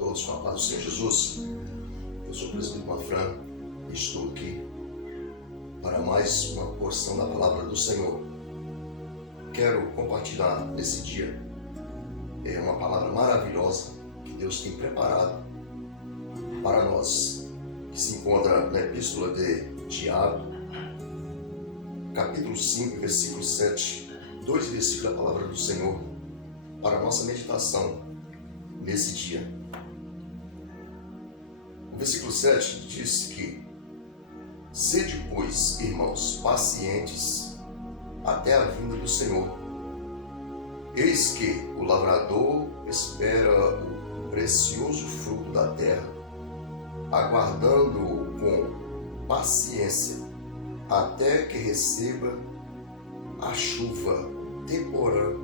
todos com a paz do Senhor Jesus. Eu sou o presbítero Manfran e estou aqui para mais uma porção da palavra do Senhor. Quero compartilhar nesse dia uma palavra maravilhosa que Deus tem preparado para nós, que se encontra na Epístola de Tiago, capítulo 5, versículo 7, 2 versículos da palavra do Senhor, para a nossa meditação nesse dia. O versículo 7 diz que: sede, pois, irmãos, pacientes até a vinda do Senhor. Eis que o lavrador espera o precioso fruto da terra, aguardando-o com paciência até que receba a chuva temporã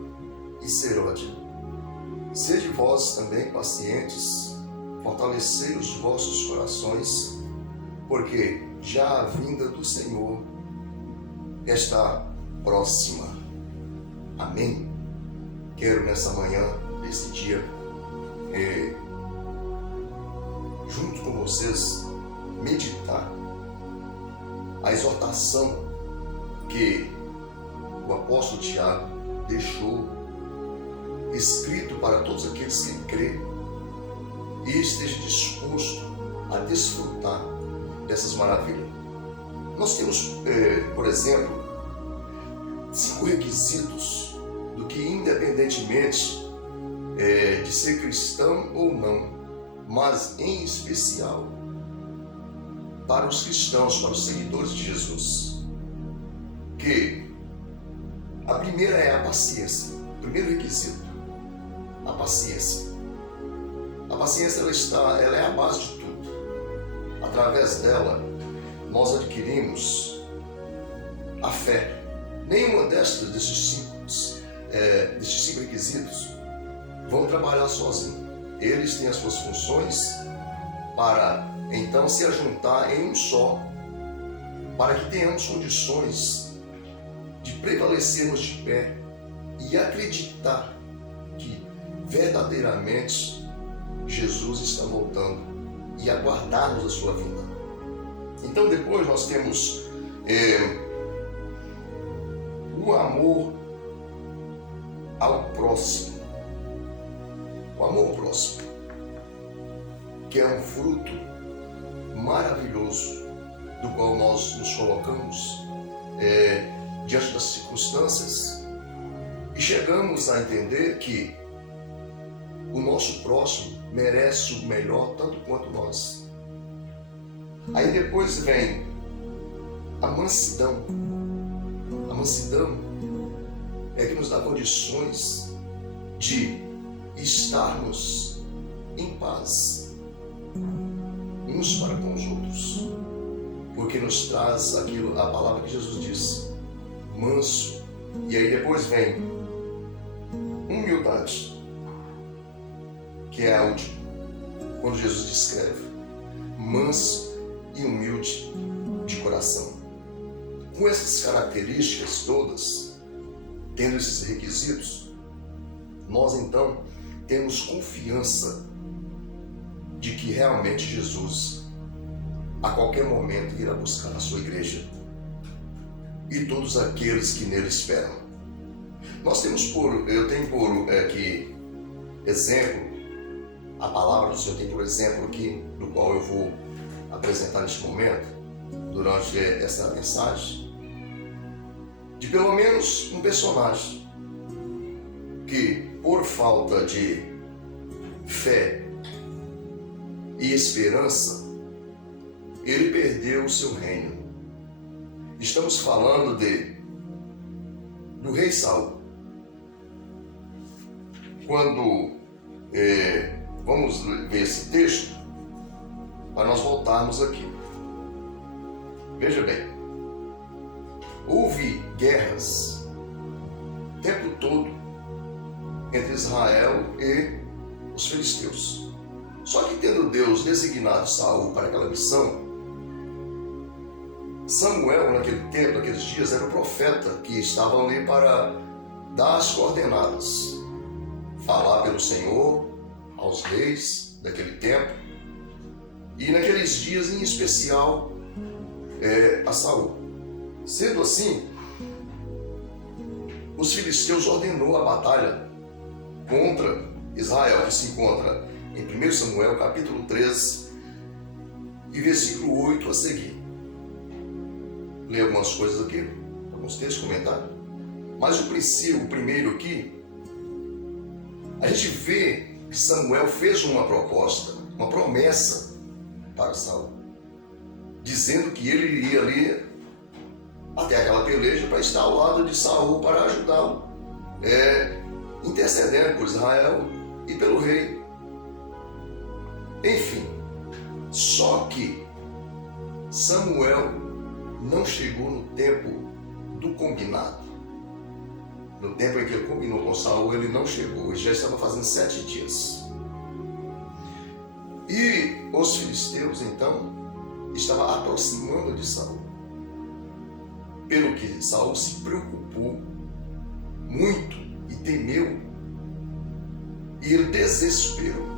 e serôdia. Sede vós também pacientes, fortalecei os vossos corações, porque já a vinda do Senhor está próxima. Amém? Quero nessa manhã, nesse dia, junto com vocês, meditar a exortação que o apóstolo Tiago deixou escrito para todos aqueles que crêem e esteja disposto a desfrutar dessas maravilhas. Nós temos, por exemplo, 5 requisitos do que, independentemente de ser cristão ou não, mas em especial para os cristãos, para os seguidores de Jesus, que a primeira é a paciência. O primeiro requisito, a paciência. A paciência ela é a base de tudo. Através dela, nós adquirimos a fé. Nenhuma desses cinco requisitos vão trabalhar sozinho. Eles têm as suas funções para então se ajuntar em um só, para que tenhamos condições de prevalecermos de pé e acreditar que verdadeiramente Jesus está voltando e aguardarmos a sua vinda. Então depois nós temos o amor ao próximo. O amor ao próximo, que é um fruto maravilhoso do qual nós nos colocamos diante das circunstâncias e chegamos a entender que o nosso próximo merece o melhor tanto quanto nós. Aí depois vem a mansidão. A mansidão é que nos dá condições de estarmos em paz uns para com os outros, porque nos traz aquilo, a palavra que Jesus diz, manso. E aí depois vem humildade, que é a última, quando Jesus descreve manso e humilde de coração. Com essas características todas, tendo esses requisitos, nós então temos confiança de que realmente Jesus a qualquer momento irá buscar a sua igreja e todos aqueles que nele esperam. Eu tenho por aqui exemplo, a palavra do Senhor tem por exemplo aqui, do qual eu vou apresentar neste momento, durante essa mensagem, de pelo menos um personagem que, por falta de fé e esperança, ele perdeu o seu reino. Estamos falando do rei Saul. Quando vamos ver esse texto, para nós voltarmos aqui. Veja bem, houve guerras o tempo todo entre Israel e os filisteus. Só que tendo Deus designado Saul para aquela missão, Samuel, naquele tempo, naqueles dias, era o profeta que estava ali para dar as coordenadas, falar pelo Senhor aos reis daquele tempo, e naqueles dias em especial a Saul. Sendo assim, os filisteus ordenou a batalha contra Israel, que se encontra em 1 Samuel capítulo 13 e versículo 8 a seguir. Leia algumas coisas aqui, alguns textos, comentários. Mas o primeiro aqui, a gente vê que Samuel fez uma proposta, uma promessa para Saul, dizendo que ele iria ali até aquela peleja para estar ao lado de Saul para ajudá-lo, intercedendo por Israel e pelo rei. Enfim, só que Samuel não chegou no tempo do combinado. No tempo em que ele combinou com Saul, ele não chegou, ele já estava fazendo 7 dias. E os filisteus, então, estavam aproximando de Saul. Pelo que Saul se preocupou muito e temeu. E ele desesperou.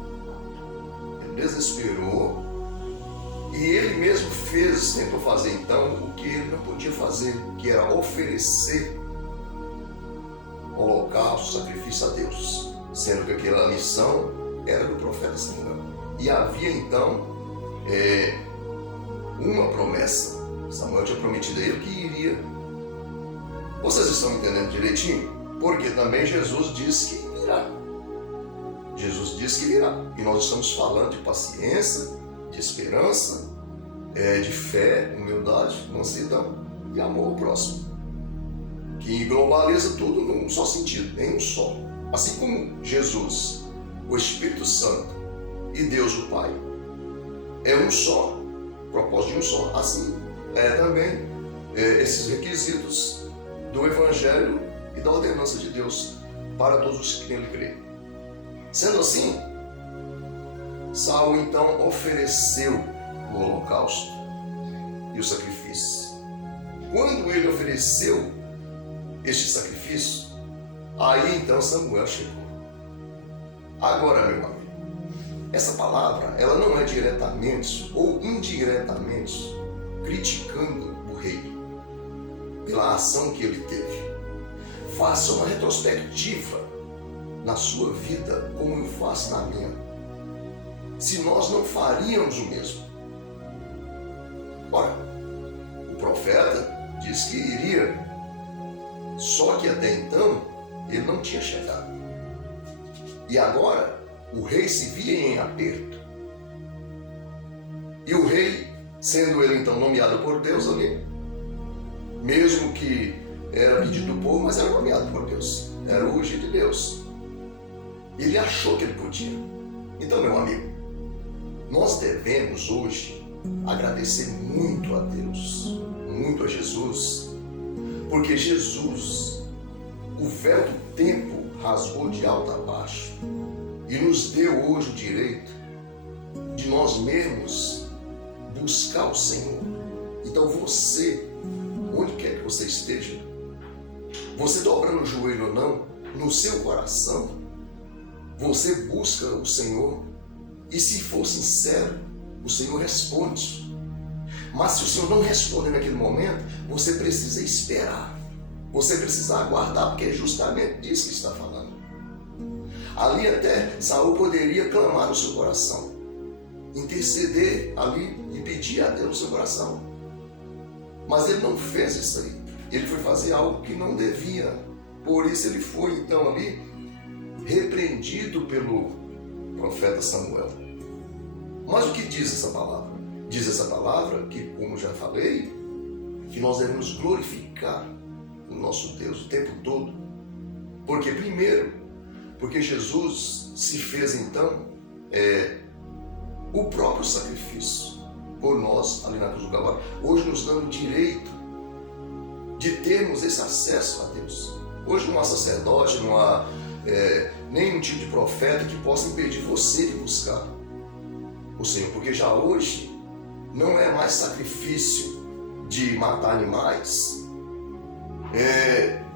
E ele mesmo tentou fazer então o que ele não podia fazer, que era oferecer holocausto, sacrifício a Deus, sendo que aquela missão era do profeta Samuel. E havia então uma promessa. Samuel tinha prometido a ele que iria. Vocês estão entendendo direitinho? Porque também Jesus disse que virá. Jesus disse que virá. E nós estamos falando de paciência, de esperança, de fé, humildade, mansidão e amor ao próximo, que globaliza tudo num só sentido, em um só. Assim como Jesus, o Espírito Santo e Deus o Pai é um só, propósito de um só. Assim também esses requisitos do Evangelho e da ordenança de Deus para todos os que nele creem. Sendo assim, Saul então ofereceu o holocausto e o sacrifício. Quando ele ofereceu este sacrifício, aí então Samuel chegou. Agora, meu amigo, essa palavra, ela não é diretamente ou indiretamente criticando o rei pela ação que ele teve. Faça uma retrospectiva na sua vida, como eu faço na minha. Se nós não faríamos o mesmo. Ora, o profeta disse que iria, só que até então ele não tinha chegado. E agora o rei se via em aperto. E o rei, sendo ele então nomeado por Deus ali, mesmo que era pedido do povo, mas era nomeado por Deus, era o ungido de Deus. Ele achou que ele podia. Então, meu amigo, nós devemos hoje agradecer muito a Deus, muito a Jesus, porque Jesus, o véu do tempo, rasgou de alto a baixo e nos deu hoje o direito de nós mesmos buscar o Senhor. Então você, onde quer que você esteja, você dobrando o joelho ou não, no seu coração, você busca o Senhor, e se for sincero, o Senhor responde. Mas se o Senhor não responder naquele momento, você precisa esperar. Você precisa aguardar, porque é justamente disso que está falando. Ali até Saul poderia clamar no seu coração, interceder ali e pedir a Deus no seu coração. Mas ele não fez isso aí. Ele foi fazer algo que não devia. Por isso ele foi então ali repreendido pelo profeta Samuel. Mas o que diz essa palavra? Diz essa palavra que, como já falei, que nós devemos glorificar o nosso Deus o tempo todo. Porque primeiro, porque Jesus se fez então o próprio sacrifício por nós ali na cruz do Calvário, hoje nos dando o direito de termos esse acesso a Deus. Hoje não há sacerdote, não há nenhum tipo de profeta que possa impedir você de buscar o Senhor, porque já hoje não é mais sacrifício de matar animais,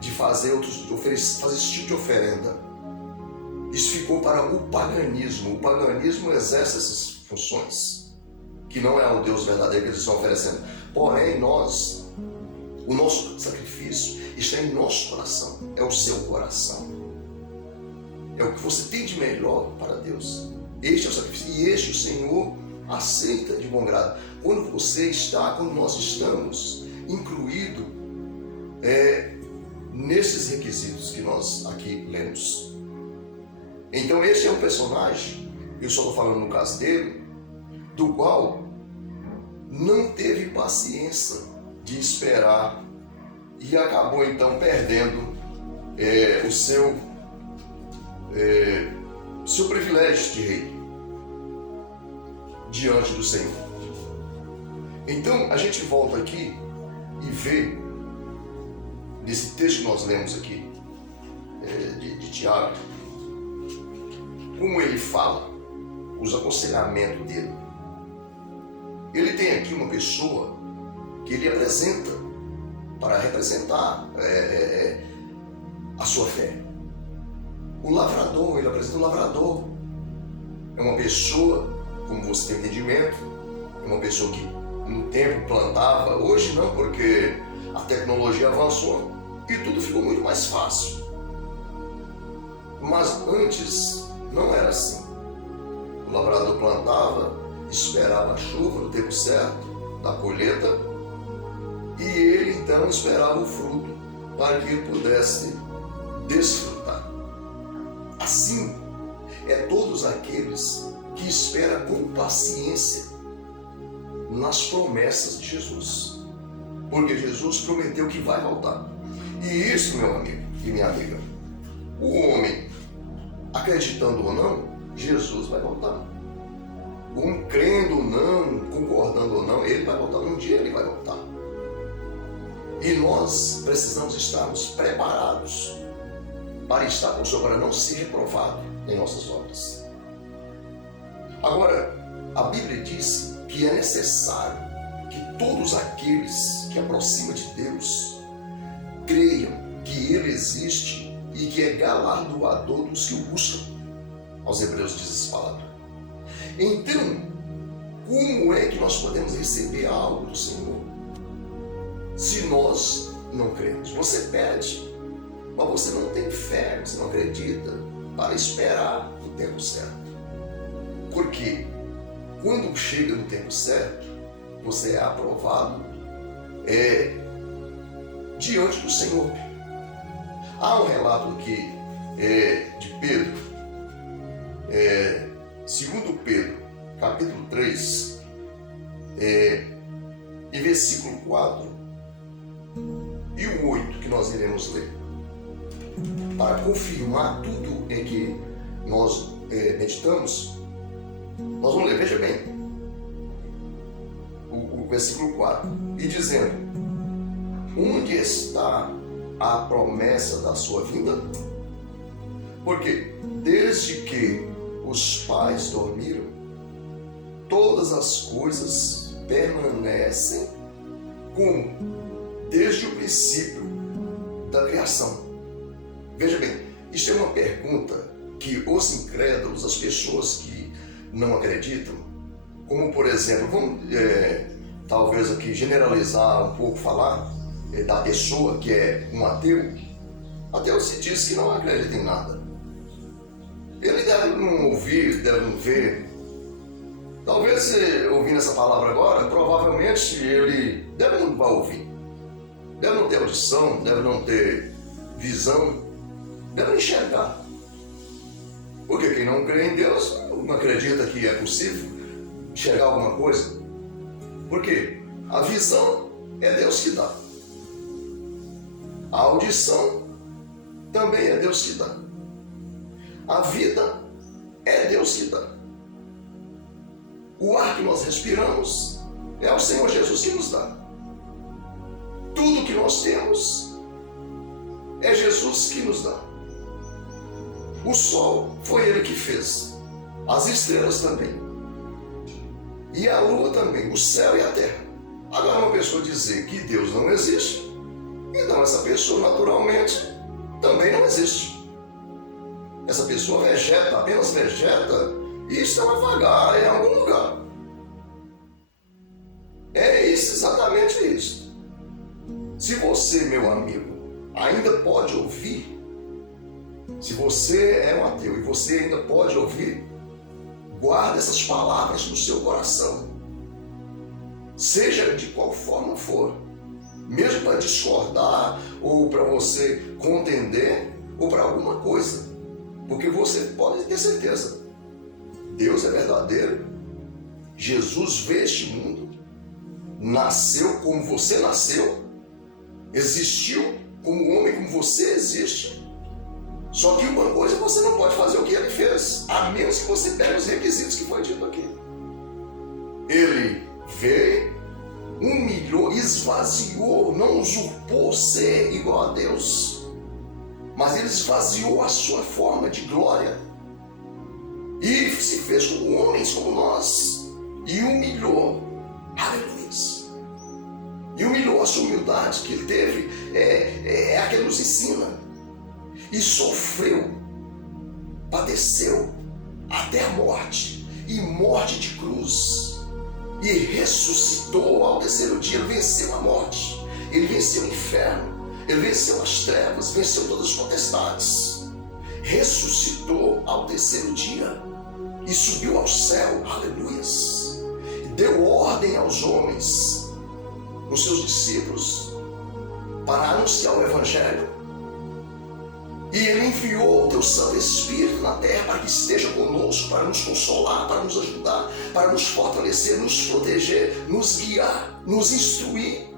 de fazer esse tipo de oferenda, Isso ficou para o paganismo. O paganismo exerce essas funções, que não é o Deus verdadeiro que eles estão oferecendo. Porém, nós, o nosso sacrifício está em nosso coração, é o seu coração. É o que você tem de melhor para Deus. Este é o sacrifício, e este o Senhor aceita de bom grado. Quando nós estamos incluídos nesses requisitos que nós aqui lemos. Então esse é um personagem, eu só estou falando no caso dele, do qual não teve paciência de esperar e acabou então perdendo o seu privilégio de rei diante do Senhor. Então a gente volta aqui e vê nesse texto que nós lemos aqui de Tiago, como ele fala, os aconselhamentos dele. Ele tem aqui uma pessoa que ele apresenta para representar a sua fé. O lavrador, ele apresenta o lavrador. É uma pessoa, como você tem entendimento, é uma pessoa que no tempo plantava, hoje não, porque a tecnologia avançou e tudo ficou muito mais fácil. Mas antes não era assim. O lavrador plantava, esperava a chuva no tempo certo da colheita e ele então esperava o fruto para que ele pudesse desfrutar. Assim é todos aqueles que esperam com paciência nas promessas de Jesus, porque Jesus prometeu que vai voltar. E isso, meu amigo e minha amiga, o homem, acreditando ou não, Jesus vai voltar. Um crendo ou não, concordando ou não, ele vai voltar. Um dia ele vai voltar. E nós precisamos estarmos preparados para estar com o Senhor, para não ser reprovado em nossas obras. Agora, a Bíblia diz que é necessário que todos aqueles que aproximam de Deus creiam que Ele existe e que é galardoador dos que o buscam. Aos Hebreus diz essa palavra. Então, como é que nós podemos receber algo do Senhor se nós não cremos? Você pede, mas você não tem fé, você não acredita para esperar o tempo certo. Porque quando chega no tempo certo, você é aprovado diante do Senhor. Há um relato aqui de Pedro, 2 Pedro, capítulo 3, e versículo 4 e o 8, que nós iremos ler, para confirmar tudo em que nós meditamos. Nós vamos ler, veja bem, o versículo 4, e dizendo: onde está a promessa da sua vinda? Porque desde que os pais dormiram, todas as coisas permanecem como desde o princípio da criação. Veja bem, isso é uma pergunta que os incrédulos, as pessoas que não acreditam, como por exemplo, vamos talvez aqui generalizar um pouco, falar da pessoa que é um ateu. Ateu se diz que não acredita em nada. Ele deve não ouvir, deve não ver. Talvez, ouvindo essa palavra agora, provavelmente ele deve não vai ouvir. Deve não ter audição, deve não ter visão, deve não enxergar. Porque quem não crê em Deus não acredita que é possível enxergar alguma coisa. Por quê? A visão é Deus que dá. A audição também é Deus que dá. A vida é Deus que dá. O ar que nós respiramos é o Senhor Jesus que nos dá. Tudo que nós temos é Jesus que nos dá. O sol foi Ele que fez. As estrelas também. E a lua também. O céu e a terra. Agora, uma pessoa dizer que Deus não existe, então essa pessoa naturalmente também não existe. essa pessoa vegeta, apenas vegeta, e está vagar em algum lugar. É isso, exatamente isso. Se você, meu amigo, ainda pode ouvir, se você é um ateu e você ainda pode ouvir, guarda essas palavras no seu coração. Seja de qual forma for, mesmo para discordar, ou para você contender, ou para alguma coisa. Porque você pode ter certeza, Deus é verdadeiro, Jesus veio este mundo, nasceu como você nasceu, existiu como homem como você existe. Só que uma coisa, você não pode fazer o que ele fez, a menos que você pegue os requisitos que foi dito aqui. Ele veio, humilhou, esvaziou, não usurpou ser igual a Deus, mas ele esvaziou a sua forma de glória e se fez como homens como nós e humilhou. Aleluia! E humilhou a sua humildade que ele teve, é a que ele nos ensina. E sofreu, padeceu até a morte, e morte de cruz, e ressuscitou ao terceiro dia. Ele venceu a morte, ele venceu o inferno, ele venceu as trevas, venceu todas as potestades, ressuscitou ao terceiro dia e subiu ao céu, aleluias, e deu ordem aos homens, os seus discípulos, para anunciar o evangelho. E ele enviou o teu Santo Espírito na terra para que esteja conosco, para nos consolar, para nos ajudar, para nos fortalecer, nos proteger, nos guiar, nos instruir.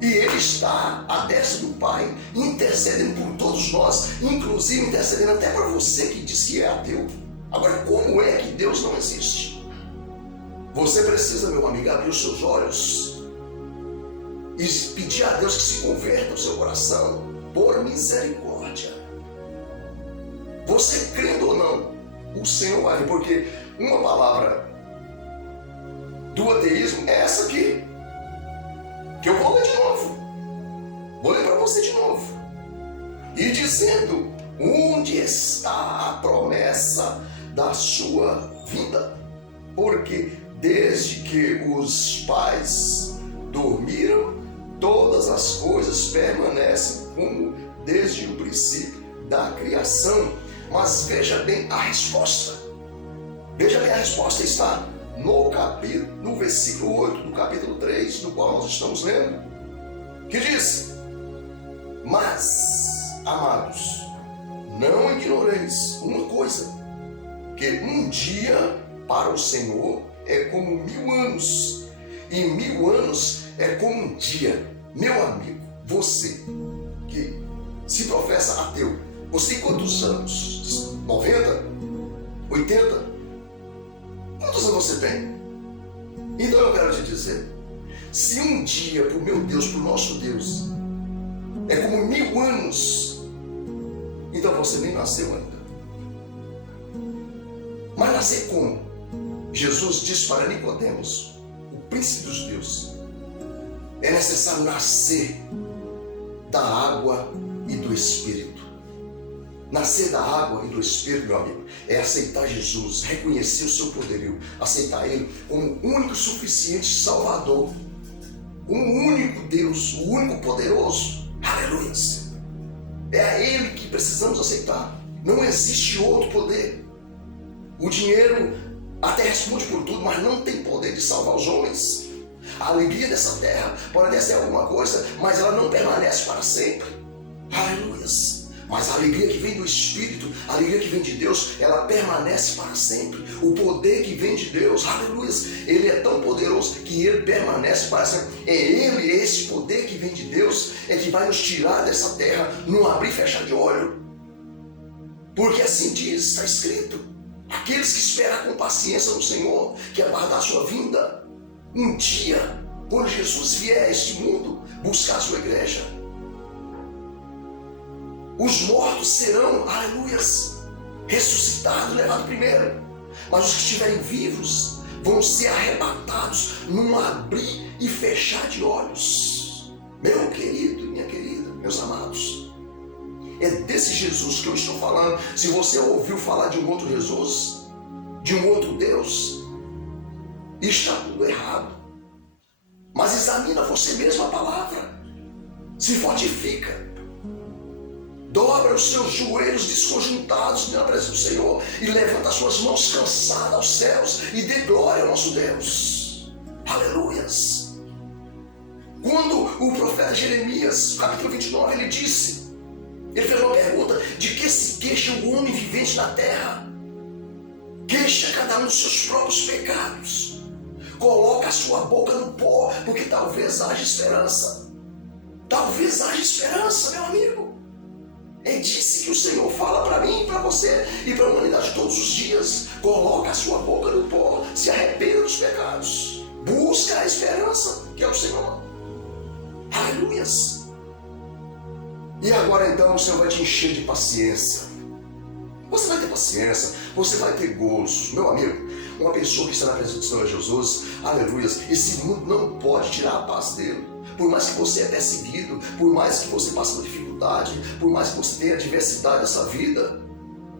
E ele está à destra do Pai, intercedendo por todos nós, inclusive intercedendo até para você que diz que é ateu. Agora, como é que Deus não existe? Você precisa, meu amigo, abrir os seus olhos e pedir a Deus que se converta o seu coração. Por misericórdia. Você crendo ou não, o Senhor vai vir, porque uma palavra do ateísmo é essa aqui, que eu vou ler de novo. Vou ler para você de novo. E dizendo, onde está a promessa da sua vinda? Porque desde que os pais dormiram, todas as coisas permanecem como desde o princípio da criação. Mas veja bem a resposta. Veja bem a resposta, está no versículo 8 do capítulo 3, do qual nós estamos lendo, que diz: mas, amados, não ignoreis uma coisa, que um dia para o Senhor é como 1000 anos, e 1000 anos é como um dia. Meu amigo, você que se professa ateu, você tem quantos anos? 90? 80? Quantos anos você tem? Então eu quero te dizer, se um dia para o meu Deus, para o nosso Deus, é como 1000 anos, então você nem nasceu ainda. Mas nascer como? Jesus disse para Nicodemos, o príncipe dos deuses, é necessário nascer da água e do Espírito. Nascer da água e do Espírito, meu amigo, é aceitar Jesus, reconhecer o seu poderio, aceitar Ele como o único suficiente Salvador, como o único Deus, o único poderoso. Aleluia! É a Ele que precisamos aceitar. Não existe outro poder. O dinheiro até responde por tudo, mas não tem poder de salvar os homens. A alegria dessa terra pode até ser alguma coisa, mas ela não permanece para sempre. Aleluia! Mas a alegria que vem do Espírito, a alegria que vem de Deus, ela permanece para sempre. O poder que vem de Deus, aleluia, Ele é tão poderoso que Ele permanece para sempre. É Ele, esse poder que vem de Deus, é que vai nos tirar dessa terra num abrir e fechar de olho. Porque assim diz, está escrito, aqueles que esperam com paciência no Senhor, que aguardar a sua vinda, um dia, quando Jesus vier a este mundo, buscar a sua igreja, os mortos serão, aleluias, ressuscitados, levados primeiro. Mas os que estiverem vivos vão ser arrebatados num abrir e fechar de olhos. Meu querido e minha querida, meus amados, É desse Jesus que eu estou falando. Se você ouviu falar de um outro Jesus, de um outro Deus, está tudo errado. Mas examina você mesmo a palavra. Se fortifica. Dobra os seus joelhos desconjuntados na presença do Senhor e levanta as suas mãos cansadas aos céus e dê glória ao nosso Deus. Aleluias. Quando o profeta Jeremias, capítulo 29, ele fez uma pergunta: de que se queixa o homem vivente na terra? Queixa cada um dos seus próprios pecados. Coloca a sua boca no pó, porque talvez haja esperança. Talvez haja esperança, meu amigo. É disso que o Senhor fala para mim, para você e para a humanidade todos os dias. Coloca a sua boca no pó, se arrependa dos pecados. Busca a esperança, que é o Senhor. Aleluias. E agora então o Senhor vai te encher de paciência. Você vai ter paciência, você vai ter gozo. Meu amigo, uma pessoa que está na presença do Senhor Jesus, aleluias, esse mundo não pode tirar a paz dele. Por mais que você é perseguido, por mais que você passe por dificuldade, por mais que você tenha adversidade nessa vida,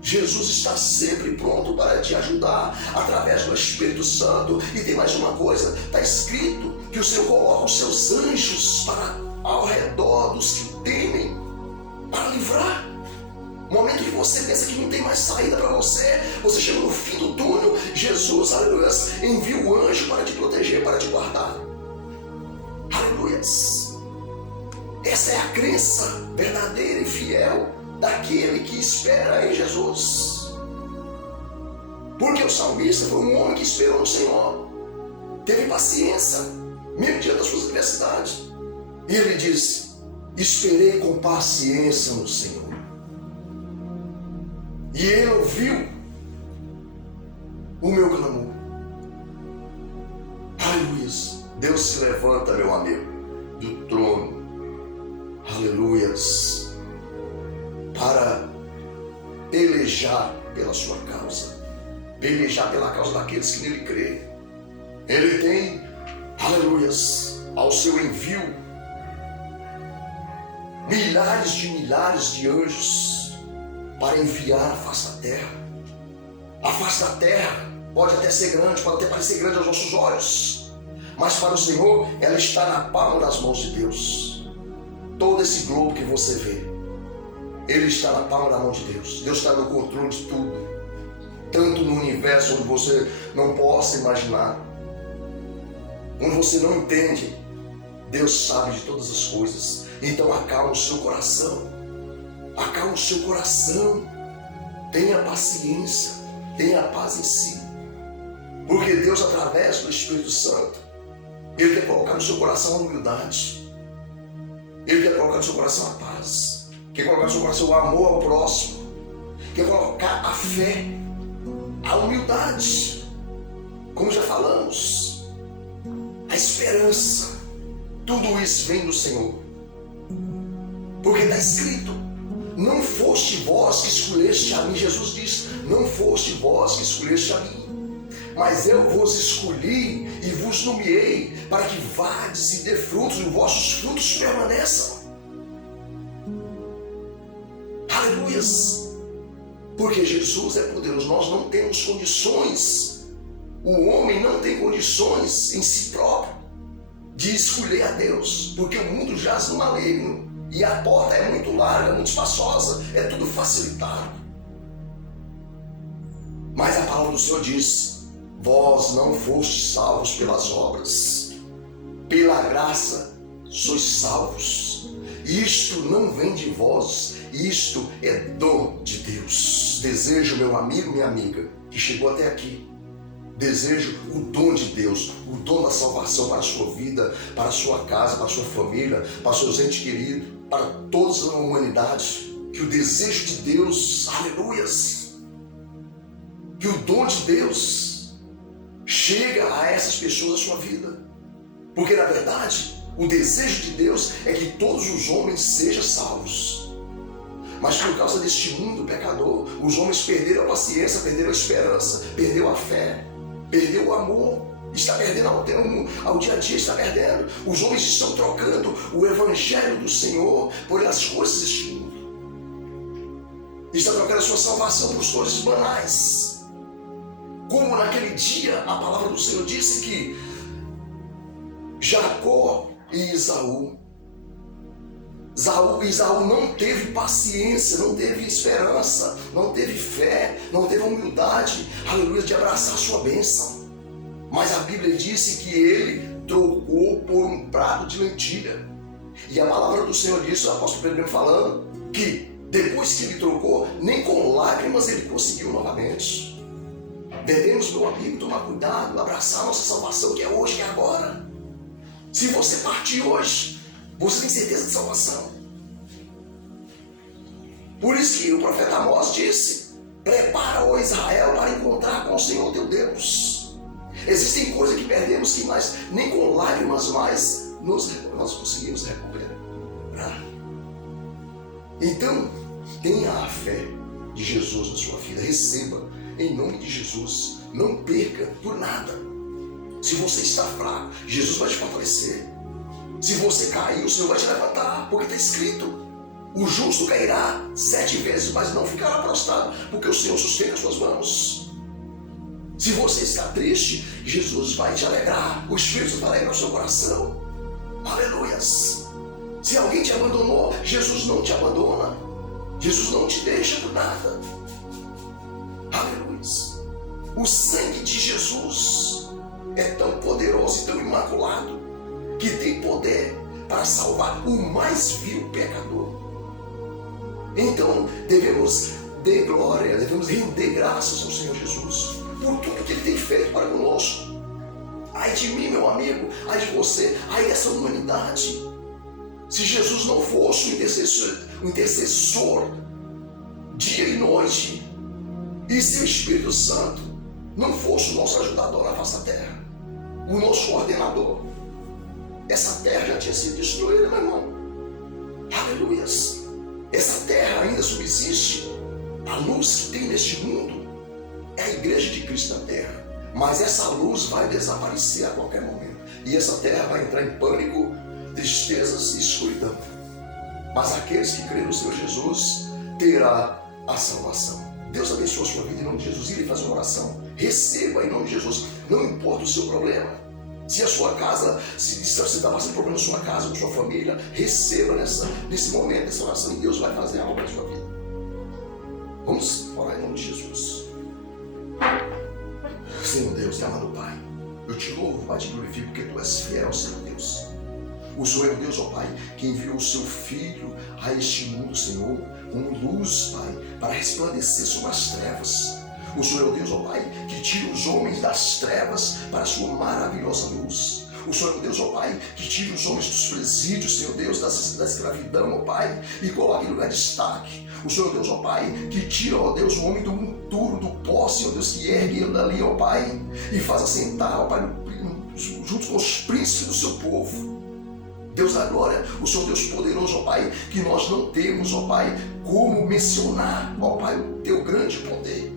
Jesus está sempre pronto para te ajudar através do Espírito Santo. E tem mais uma coisa, está escrito que o Senhor coloca os seus anjos ao redor dos que temem, para livrar. No momento que você pensa que não tem mais saída para você, você chega no fim do túnel, Jesus, aleluia, envia o anjo para te proteger, para te guardar. Aleluia. Essa é a crença verdadeira e fiel daquele que espera em Jesus. Porque o salmista foi um homem que esperou no Senhor, teve paciência, mesmo diante das suas adversidades. E ele diz: esperei com paciência no Senhor. E ele ouviu o meu clamor. Aleluia. Deus se levanta, meu amigo, do trono. Aleluias. Para pelejar pela sua causa. Pelejar pela causa daqueles que nele creem. Ele tem, aleluias, ao seu envio milhares de anjos para enviar à face da terra. A face da terra pode até ser grande, pode até parecer grande aos nossos olhos, mas para o Senhor ela está na palma das mãos de Deus. Todo esse globo que você vê, ele está na palma da mão de Deus. Deus está no controle de tudo, tanto no universo onde você não possa imaginar, onde você não entende. Deus sabe de todas as coisas. Então acalma o seu coração. Acalma o seu coração. Tenha paciência. Tenha paz em si. Porque Deus, através do Espírito Santo, Ele quer colocar no seu coração a humildade. Ele quer colocar no seu coração a paz. Quer colocar no seu coração o amor ao próximo. Quer colocar a fé, a humildade. Como já falamos, a esperança. Tudo isso vem do Senhor. Porque está escrito: não foste vós que escolheste a mim. Jesus diz: não foste vós que escolheste a mim, mas eu vos escolhi e vos nomeei para que vades e dê frutos, e os vossos frutos permaneçam. Aleluias! Porque Jesus é poderoso. Nós não temos condições. O homem não tem condições em si próprio de escolher a Deus, porque o mundo jaz no maligno e a porta é muito larga, muito espaçosa, é tudo facilitado. Mas a palavra do Senhor diz: vós não fostes salvos pelas obras, pela graça sois salvos. Isto não vem de vós, isto é dom de Deus. Desejo, meu amigo, minha amiga, que chegou até aqui, desejo o dom de Deus, o dom da salvação para a sua vida, para a sua casa, para a sua família, para os seus entes queridos, para toda a humanidade. Que o desejo de Deus, aleluias, que o dom de Deus chega a essas pessoas da sua vida. Porque na verdade, o desejo de Deus é que todos os homens sejam salvos. Mas por causa deste mundo pecador, os homens perderam a paciência, perderam a esperança, perderam a fé, perdeu o amor, está perdendo ao dia a dia, está perdendo. Os homens estão trocando o evangelho do Senhor por as coisas deste mundo. está trocando a sua salvação por coisas banais. Como naquele dia a palavra do Senhor disse que Jacó e Esaú não teve paciência, não teve esperança, não teve fé, não teve humildade, aleluia, de abraçar a sua bênção. Mas a Bíblia disse que ele trocou por um prato de lentilha. E a palavra do Senhor disse, o apóstolo Pedro falando, que depois que ele trocou, nem com lágrimas ele conseguiu novamente. Devemos, meu amigo, tomar cuidado, abraçar a nossa salvação, que é hoje, que é agora. Se você partir hoje, você tem certeza de salvação. Por isso que o profeta Amós disse, prepara, ó Israel, para encontrar com o Senhor teu Deus. Existem coisas que perdemos que mais, nem com lágrimas mais nós conseguimos recuperar. Então, tenha a fé de Jesus na sua vida, receba em nome de Jesus, não perca por nada. Se você está fraco, Jesus vai te fortalecer. Se você cair, o Senhor vai te levantar, porque está escrito, o justo cairá 7 vezes, mas não ficará prostrado, porque o Senhor sustenta as suas mãos. Se você está triste, Jesus vai te alegrar, o Espírito vai alegrar o seu coração. Aleluias! Se alguém te abandonou, Jesus não te abandona. Jesus não te deixa por nada. Aleluia! O sangue de Jesus é tão poderoso e tão imaculado que tem poder para salvar o mais vil pecador. Então devemos dar glória, devemos render graças ao Senhor Jesus por tudo que Ele tem feito para conosco. Ai de mim, meu amigo, ai de você, ai dessa humanidade. Se Jesus não fosse o intercessor dia e noite, e se o Espírito Santo não fosse o nosso ajudador na face da terra, o nosso coordenador, essa terra já tinha sido destruída, meu irmão. Aleluias! Essa terra ainda subsiste. A luz que tem neste mundo é a igreja de Cristo na terra. Mas essa luz vai desaparecer a qualquer momento. E essa terra vai entrar em pânico, tristezas e escuridão. Mas aqueles que creem no Senhor Jesus terá a salvação. Deus abençoe a sua vida em nome de Jesus. Ele faz uma oração. Receba em nome de Jesus. Não importa o seu problema. Se a sua casa, se você está passando problema na sua casa, na sua família, receba nesse momento essa oração e Deus vai fazer algo na sua vida. Vamos orar em nome de Jesus. Senhor Deus e amado Pai, eu te louvo, Pai, te glorifico porque Tu és fiel, Senhor Deus. O Senhor é o Deus, ó Pai, que enviou o Seu Filho a este mundo, Senhor, como luz, Pai, para resplandecer sobre as trevas. O Senhor é o Deus, ó Pai, que tira os homens das trevas para a sua maravilhosa luz. O Senhor é o Deus, ó Pai, que tira os homens dos presídios, Senhor Deus, da escravidão, ó Pai, e coloca em lugar de destaque. O Senhor é o Deus, ó Pai, que tira, ó Deus, o homem do monturo, do pó, Senhor Deus, que ergue ele dali, ó Pai, e faz assentar, ó Pai, junto com os príncipes do seu povo. Deus da glória, o Senhor Deus poderoso, ó Pai, que nós não temos, ó Pai, como mencionar, ó Pai, o Teu grande poder.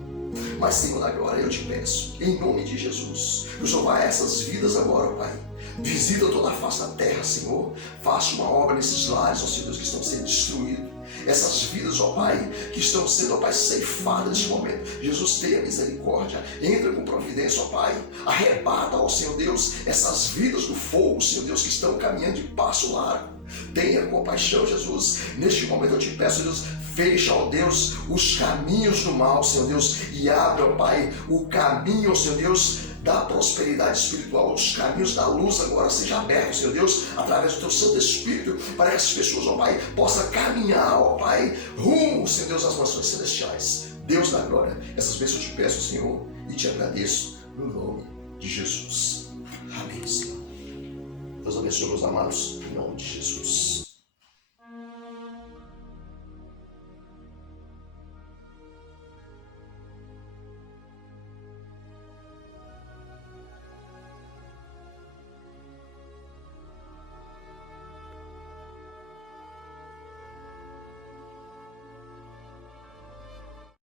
Mas, Senhor da glória, eu te peço, em nome de Jesus, que o Senhor vá a essas vidas agora, Pai. Visita toda a face da terra, Senhor. Faça uma obra nesses lares, ó Senhor Deus, que estão sendo destruídos. Essas vidas, ó Pai, que estão sendo, ó Pai, ceifadas neste momento. Jesus, tenha misericórdia. Entra com providência, ó Pai. Arrebata, ó Senhor Deus, essas vidas do fogo, Senhor Deus, que estão caminhando de passo largo. Tenha compaixão, Jesus. Neste momento eu te peço, Deus, fecha, ó Deus, os caminhos do mal, Senhor Deus, e abre, ó Pai, o caminho, ó Senhor Deus, da prosperidade espiritual. Os caminhos da luz agora sejam abertos, Senhor Deus, através do Teu Santo Espírito, para que essas pessoas, ó Pai, possam caminhar, ó Pai, rumo, Senhor Deus, às nações celestiais. Deus da glória, essas bênçãos eu te peço, Senhor, e te agradeço no nome de Jesus. Amém, Senhor. Deus abençoe, meus amados, em nome de Jesus.